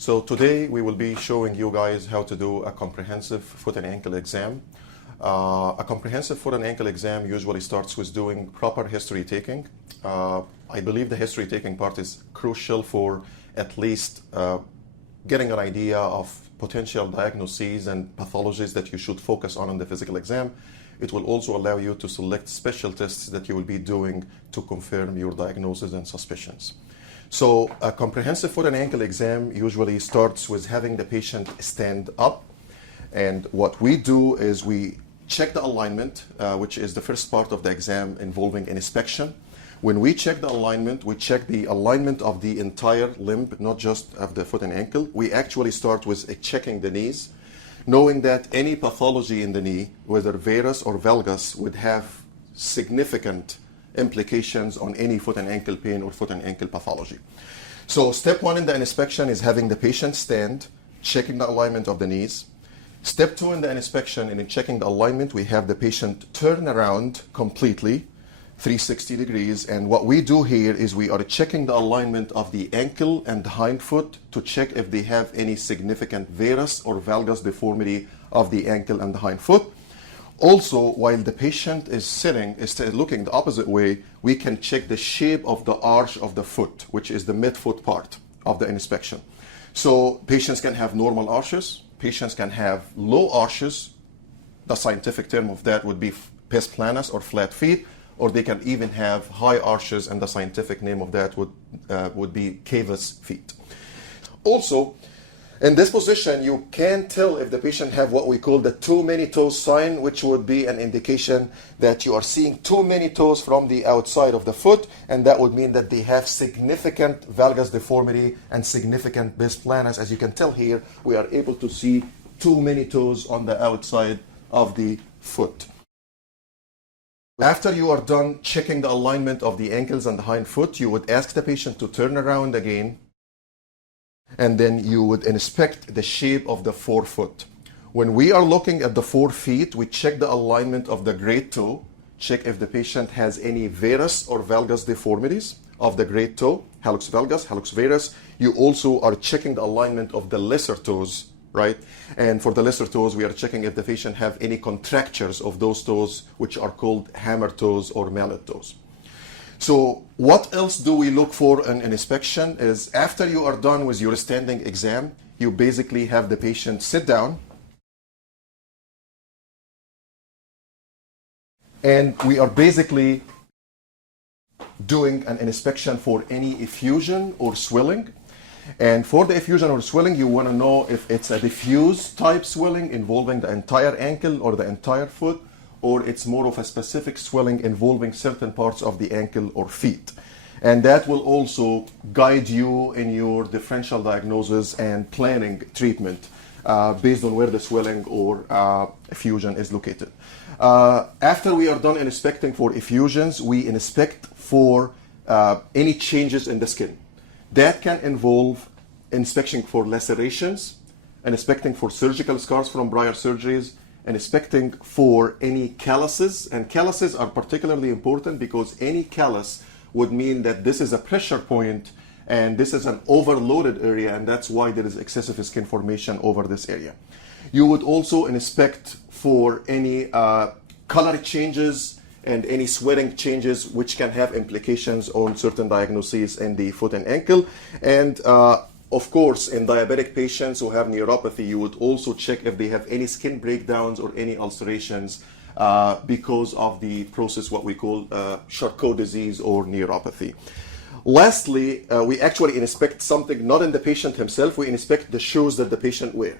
So today we will be showing you guys how to do a comprehensive foot and ankle exam. A comprehensive foot and ankle exam usually starts with doing proper history taking. I believe the history taking part is crucial for at least getting an idea of potential diagnoses and pathologies that you should focus on in the physical exam. It will also allow you to select special tests that you will be doing to confirm your diagnosis and suspicions. So a comprehensive foot and ankle exam usually starts with having the patient stand up. And what we do is we check the alignment, which is the first part of the exam involving an inspection. When we check the alignment, we check the alignment of the entire limb, not just of the foot and ankle. We actually start with checking the knees, knowing that any pathology in the knee, whether varus or valgus, would have significant implications on any foot and ankle pain or foot and ankle pathology. So step one in the inspection is having the patient stand, checking the alignment of the knees. Step two in the inspection and in checking the alignment, we have the patient turn around completely, 360 degrees. And what we do here is we are checking the alignment of the ankle and the hind foot to check if they have any significant varus or valgus deformity of the ankle and the hind foot. Also, while the patient is sitting, looking the opposite way, we can check the shape of the arch of the foot, which is the midfoot part of the inspection. So patients can have normal arches, patients can have low arches. The scientific term of that would be pes planus or flat feet, or they can even have high arches, and the scientific name of that would be cavus feet. Also, in this position, you can tell if the patient have what we call the too many toes sign, which would be an indication that you are seeing too many toes from the outside of the foot, and that would mean that they have significant valgus deformity and significant pes planus. As you can tell here, we are able to see too many toes on the outside of the foot. After you are done checking the alignment of the ankles and the hind foot, you would ask the patient to turn around again, and then you would inspect the shape of the forefoot. When we are looking at the 4 feet, we check the alignment of the great toe, check if the patient has any varus or valgus deformities of the great toe, hallux valgus, hallux varus. You also are checking the alignment of the lesser toes, right? And for the lesser toes, we are checking if the patient have any contractures of those toes, which are called hammer toes or mallet toes. So what else do we look for in an inspection is after you are done with your standing exam, you basically have the patient sit down. And we are basically doing an inspection for any effusion or swelling. And for the effusion or swelling, you want to know if it's a diffuse type swelling involving the entire ankle or the entire foot, or it's more of a specific swelling involving certain parts of the ankle or feet. And that will also guide you in your differential diagnosis and planning treatment based on where the swelling or effusion is located. After we are done inspecting for effusions, we inspect for any changes in the skin. That can involve inspection for lacerations, inspecting for surgical scars from prior surgeries, and inspecting for any calluses. And calluses are particularly important because any callus would mean that this is a pressure point and this is an overloaded area, and that's why there is excessive skin formation over this area. You would also inspect for any color changes and any swelling changes which can have implications on certain diagnoses in the foot and ankle. And of course, in diabetic patients who have neuropathy, you would also check if they have any skin breakdowns or any ulcerations because of the process, what we call Charcot disease or neuropathy. Lastly, we actually inspect something not in the patient himself, we inspect the shoes that the patient wear.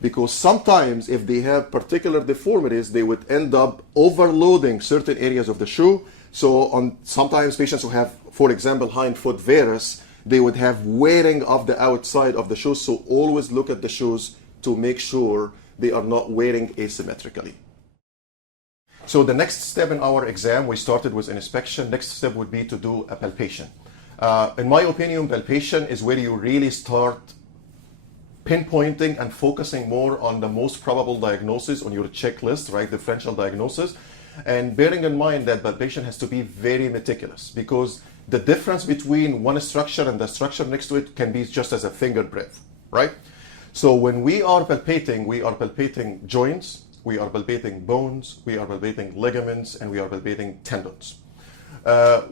Because sometimes if they have particular deformities, they would end up overloading certain areas of the shoe. So sometimes patients who have, for example, hind foot varus, they would have wearing of the outside of the shoes. So always look at the shoes to make sure they are not wearing asymmetrically. So the next step in our exam, we started with an inspection. Next step would be to do a palpation. In my opinion, palpation is where you really start pinpointing and focusing more on the most probable diagnosis on your checklist, right? Differential diagnosis. And bearing in mind that palpation has to be very meticulous because the difference between one structure and the structure next to it can be just as a finger breadth. right? So when we are palpating joints, we are palpating bones, we are palpating ligaments, and we are palpating tendons.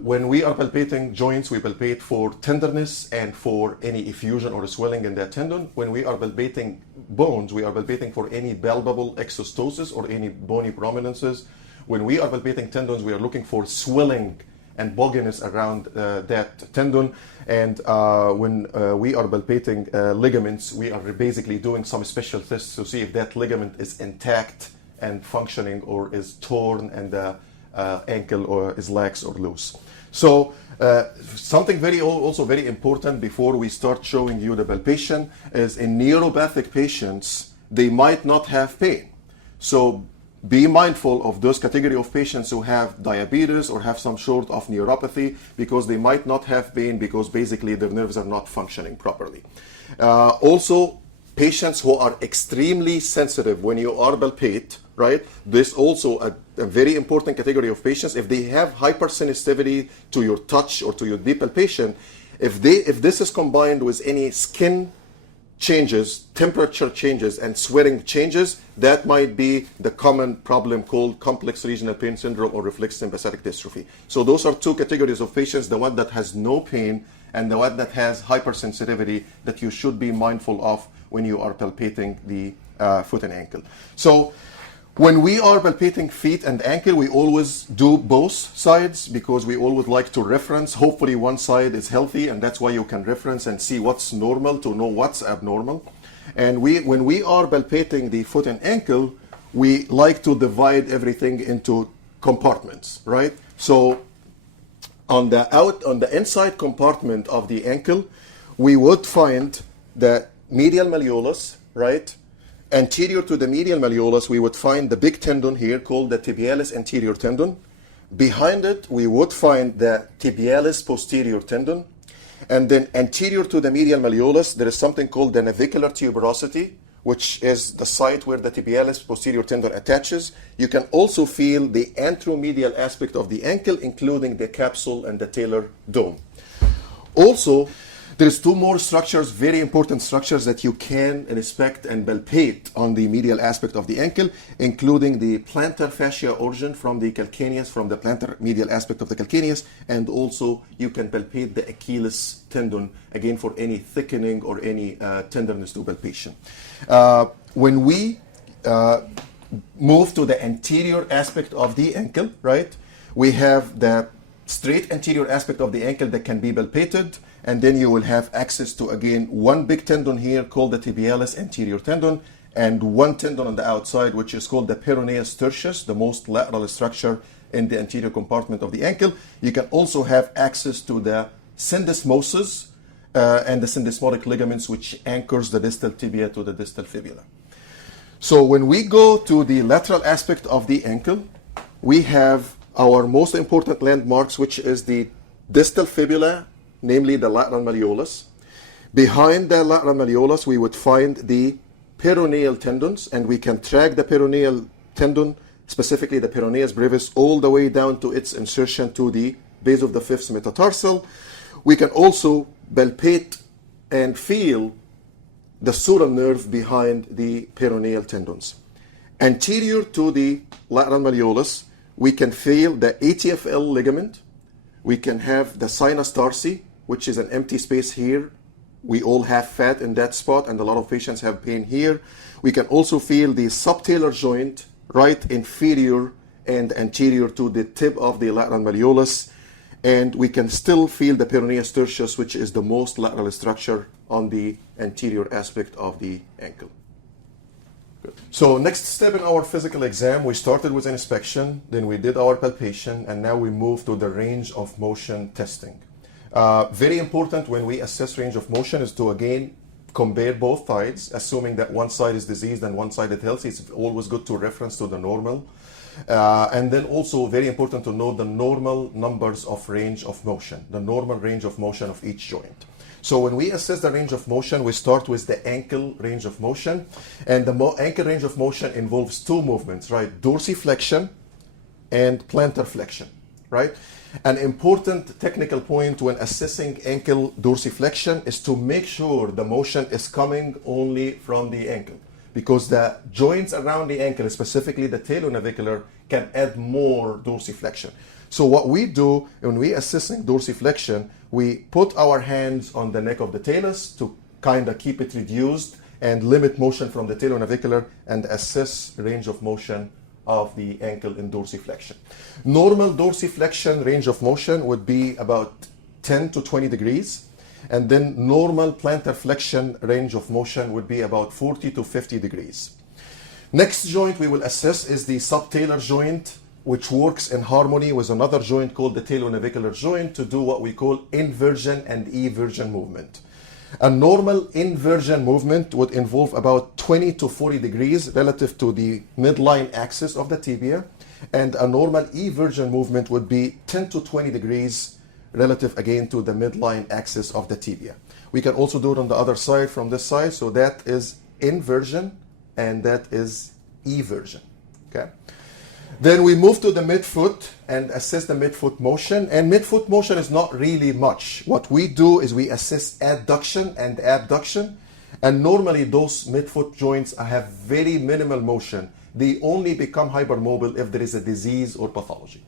When we are palpating joints, we palpate for tenderness and for any effusion or swelling in that tendon. When we are palpating bones, we are palpating for any palpable exostosis or any bony prominences. When we are palpating tendons, we are looking for swelling and bogginess around that tendon. And when we are palpating ligaments, we are basically doing some special tests to see if that ligament is intact and functioning or is torn and the ankle or is lax or loose. So something also very important before we start showing you the palpation is in neuropathic patients, they might not have pain. So be mindful of those category of patients who have diabetes or have some sort of neuropathy, because they might not have pain because basically their nerves are not functioning properly. Also, patients who are extremely sensitive when you are palpate, right? This also a very important category of patients. If they have hypersensitivity to your touch or to your deep palpation, if this is combined with any skin changes, temperature changes, and sweating changes, that might be the common problem called complex regional pain syndrome or reflex sympathetic dystrophy. So those are two categories of patients, the one that has no pain and the one that has hypersensitivity, that you should be mindful of when you are palpating the foot and ankle. So when we are palpating feet and ankle, we always do both sides because we always like to reference. Hopefully one side is healthy, and that's why you can reference and see what's normal to know what's abnormal. And when we are palpating the foot and ankle, we like to divide everything into compartments, right? So on the inside compartment of the ankle, we would find the medial malleolus, right? Anterior to the medial malleolus, we would find the big tendon here called the tibialis anterior tendon. Behind it, we would find the tibialis posterior tendon. And then anterior to the medial malleolus, there is something called the navicular tuberosity, which is the site where the tibialis posterior tendon attaches. You can also feel the anteromedial aspect of the ankle, including the capsule and the talar dome. Also, there's two more structures, very important structures that you can inspect and palpate on the medial aspect of the ankle, including the plantar fascia origin from the calcaneus, from the plantar medial aspect of the calcaneus, and also you can palpate the Achilles tendon, again for any thickening or any tenderness to palpation. When we move to the anterior aspect of the ankle, right, we have the straight anterior aspect of the ankle that can be palpated. And then you will have access to, again, one big tendon here called the tibialis anterior tendon, and one tendon on the outside, which is called the peroneus tertius, the most lateral structure in the anterior compartment of the ankle. You can also have access to the syndesmosis and the syndesmotic ligaments, which anchors the distal tibia to the distal fibula. So when we go to the lateral aspect of the ankle, we have our most important landmarks, which is the distal fibula, namely the lateral malleolus. Behind the lateral malleolus, we would find the peroneal tendons, and we can track the peroneal tendon, specifically the peroneus brevis, all the way down to its insertion to the base of the fifth metatarsal. We can also palpate and feel the sural nerve behind the peroneal tendons. Anterior to the lateral malleolus, we can feel the ATFL ligament. We can have the sinus tarsi, which is an empty space here. We all have fat in that spot, and a lot of patients have pain here. We can also feel the subtalar joint, right inferior and anterior to the tip of the lateral malleolus. And we can still feel the peroneus tertius, which is the most lateral structure on the anterior aspect of the ankle. So next step in our physical exam, we started with inspection, then we did our palpation, and now we move to the range of motion testing. Very important when we assess range of motion is to, again, compare both sides, assuming that one side is diseased and one side is healthy. It's always good to reference to the normal. And then also very important to know the normal numbers of range of motion, the normal range of motion of each joint. So when we assess the range of motion, we start with the ankle range of motion. And the ankle range of motion involves two movements, right? Dorsiflexion and plantar flexion, right? An important technical point when assessing ankle dorsiflexion is to make sure the motion is coming only from the ankle, because the joints around the ankle, specifically the talonavicular, can add more dorsiflexion. So what we do when we assessing dorsiflexion, we put our hands on the neck of the talus to kind of keep it reduced and limit motion from the talonavicular and assess range of motion of the ankle in dorsiflexion. Normal dorsiflexion range of motion would be about 10 to 20 degrees, and then normal plantar flexion range of motion would be about 40 to 50 degrees. Next joint we will assess is the subtalar joint, which works in harmony with another joint called the talonavicular joint to do what we call inversion and eversion movement. A normal inversion movement would involve about 20 to 40 degrees relative to the midline axis of the tibia, and a normal eversion movement would be 10 to 20 degrees relative again to the midline axis of the tibia. We can also do it on the other side from this side, so that is inversion and that is eversion. Okay. Then we move to the midfoot and assess the midfoot motion. And midfoot motion is not really much. What we do is we assess adduction and abduction. And normally those midfoot joints have very minimal motion. They only become hypermobile if there is a disease or pathology.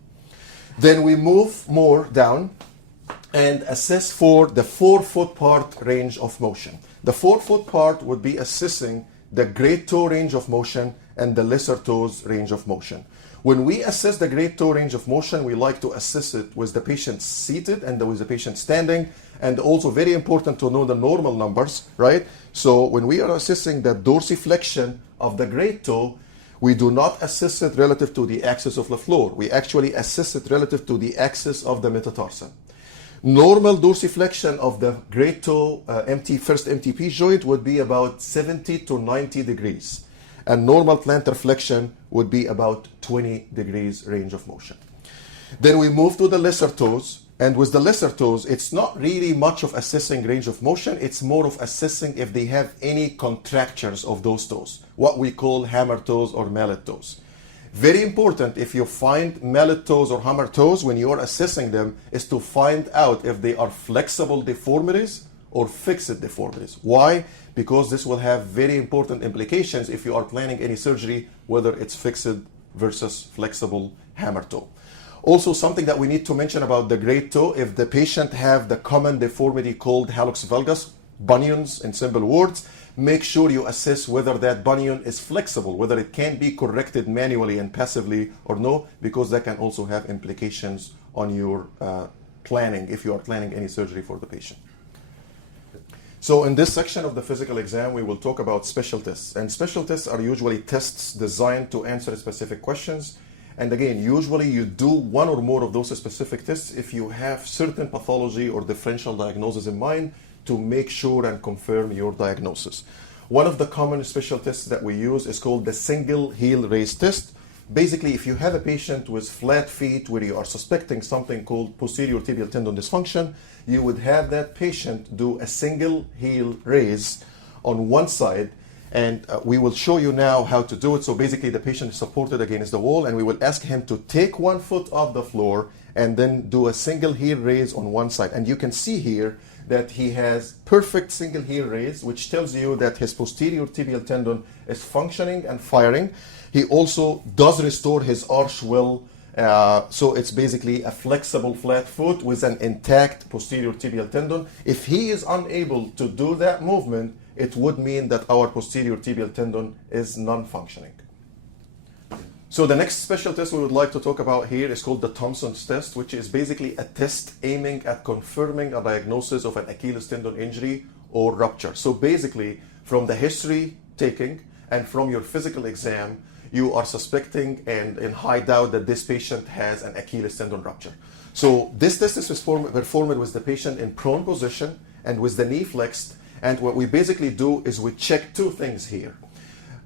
Then we move more down and assess for the forefoot part range of motion. The forefoot part would be assessing the great toe range of motion and the lesser toes range of motion. When we assess the great toe range of motion, we like to assess it with the patient seated and with the patient standing, and also very important to know the normal numbers, right? So when we are assessing the dorsiflexion of the great toe, we do not assess it relative to the axis of the floor. We actually assess it relative to the axis of the metatarsal. Normal dorsiflexion of the great toe first MTP joint would be about 70 to 90 degrees. And normal plantar flexion would be about 20 degrees range of motion. Then we move to the lesser toes, and with the lesser toes, it's not really much of assessing range of motion, it's more of assessing if they have any contractures of those toes, what we call hammer toes or mallet toes. Very important, if you find mallet toes or hammer toes when you are assessing them, is to find out if they are flexible deformities or fixed deformities. Why? Because this will have very important implications if you are planning any surgery, whether it's fixed versus flexible hammer toe. Also, something that we need to mention about the great toe, if the patient have the common deformity called hallux valgus, bunions in simple words, make sure you assess whether that bunion is flexible, whether it can be corrected manually and passively or no, because that can also have implications on your planning if you are planning any surgery for the patient. So in this section of the physical exam, we will talk about special tests. And special tests are usually tests designed to answer specific questions. And again, usually you do one or more of those specific tests if you have certain pathology or differential diagnosis in mind to make sure and confirm your diagnosis. One of the common special tests that we use is called the single heel raise test. Basically, if you have a patient with flat feet where you are suspecting something called posterior tibial tendon dysfunction, you would have that patient do a single heel raise on one side, and we will show you now how to do it. So basically the patient is supported against the wall, and we will ask him to take 1 foot off the floor and then do a single heel raise on one side. And you can see here that he has perfect single heel raise, which tells you that his posterior tibial tendon is functioning and firing. He also does restore his arch well, so it's basically a flexible flat foot with an intact posterior tibial tendon. If he is unable to do that movement, it would mean that our posterior tibial tendon is non-functioning. So the next special test we would like to talk about here is called the Thompson's test, which is basically a test aiming at confirming a diagnosis of an Achilles tendon injury or rupture. So basically, from the history taking and from your physical exam, you are suspecting and in high doubt that this patient has an Achilles tendon rupture. So this test is performed with the patient in prone position and with the knee flexed. And what we basically do is we check two things here.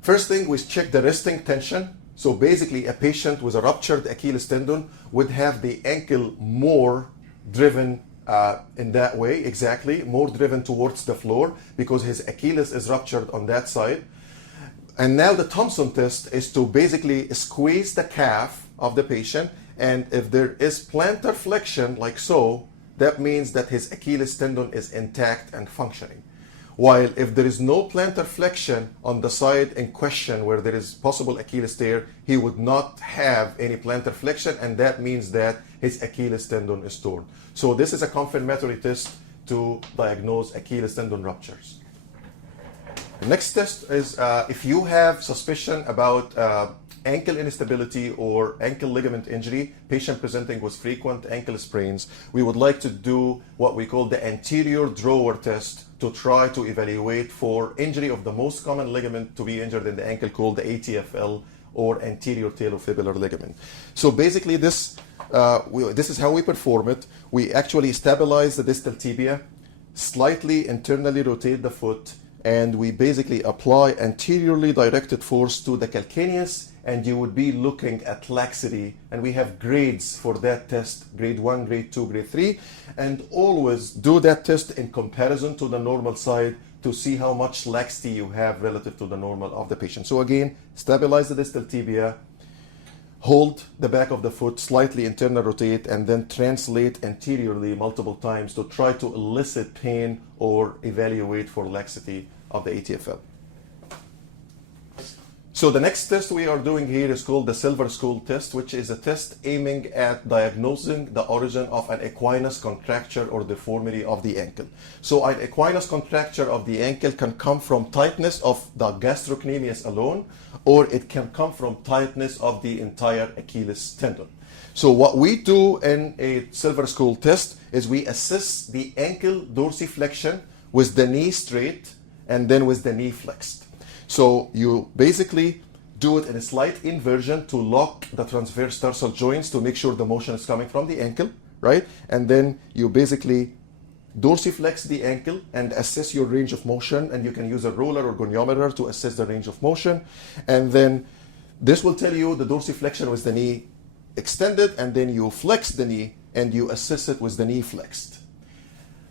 First thing, we check the resting tension. So basically, a patient with a ruptured Achilles tendon would have the ankle more driven in that way, exactly, more driven towards the floor because his Achilles is ruptured on that side. And now the Thompson test is to basically squeeze the calf of the patient And if there is plantar flexion, like so, that means that his Achilles tendon is intact and functioning. While if there is no plantar flexion on the side in question where there is possible Achilles tear, he would not have any plantar flexion, and that means that his Achilles tendon is torn. So this is a confirmatory test to diagnose Achilles tendon ruptures. The next test is if you have suspicion about ankle instability or ankle ligament injury, patient presenting with frequent ankle sprains, we would like to do what we call the anterior drawer test to try to evaluate for injury of the most common ligament to be injured in the ankle, called the ATFL, or anterior talofibular ligament. So basically this is how we perform it. We actually stabilize the distal tibia, slightly internally rotate the foot, and we basically apply anteriorly directed force to the calcaneus, and you would be looking at laxity. And we have grades for that test, grade 1, grade 2, grade 3, and always do that test in comparison to the normal side to see how much laxity you have relative to the normal of the patient. So again, stabilize the distal tibia, hold the back of the foot, slightly internal rotate, and then translate anteriorly multiple times to try to elicit pain or evaluate for laxity of the ATFL. So the next test we are doing here is called the Silver School test, which is a test aiming at diagnosing the origin of an equinus contracture or deformity of the ankle. So an equinus contracture of the ankle can come from tightness of the gastrocnemius alone, or it can come from tightness of the entire Achilles tendon. So what we do in a Silver School test is we assess the ankle dorsiflexion with the knee straight and then with the knee flexed. So you basically do it in a slight inversion to lock the transverse tarsal joints to make sure the motion is coming from the ankle, right? And then you basically dorsiflex the ankle and assess your range of motion, and you can use a ruler or goniometer to assess the range of motion. And then this will tell you the dorsiflexion with the knee extended, and then you flex the knee and you assess it with the knee flexed.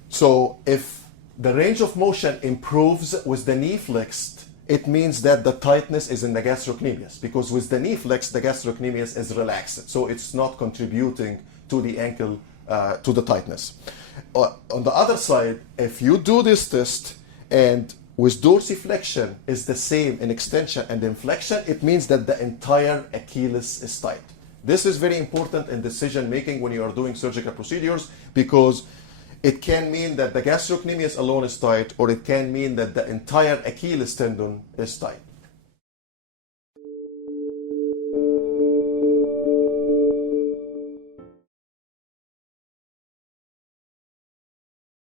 So if the range of motion improves with the knee flexed, it means that the tightness is in the gastrocnemius, because with the knee flexed, the gastrocnemius is relaxed. So it's not contributing to the ankle, to the tightness. On the other side, if you do this test and with dorsiflexion is the same in extension and in flexion, it means that the entire Achilles is tight. This is very important in decision making when you are doing surgical procedures, because it can mean that the gastrocnemius alone is tight, or it can mean that the entire Achilles tendon is tight.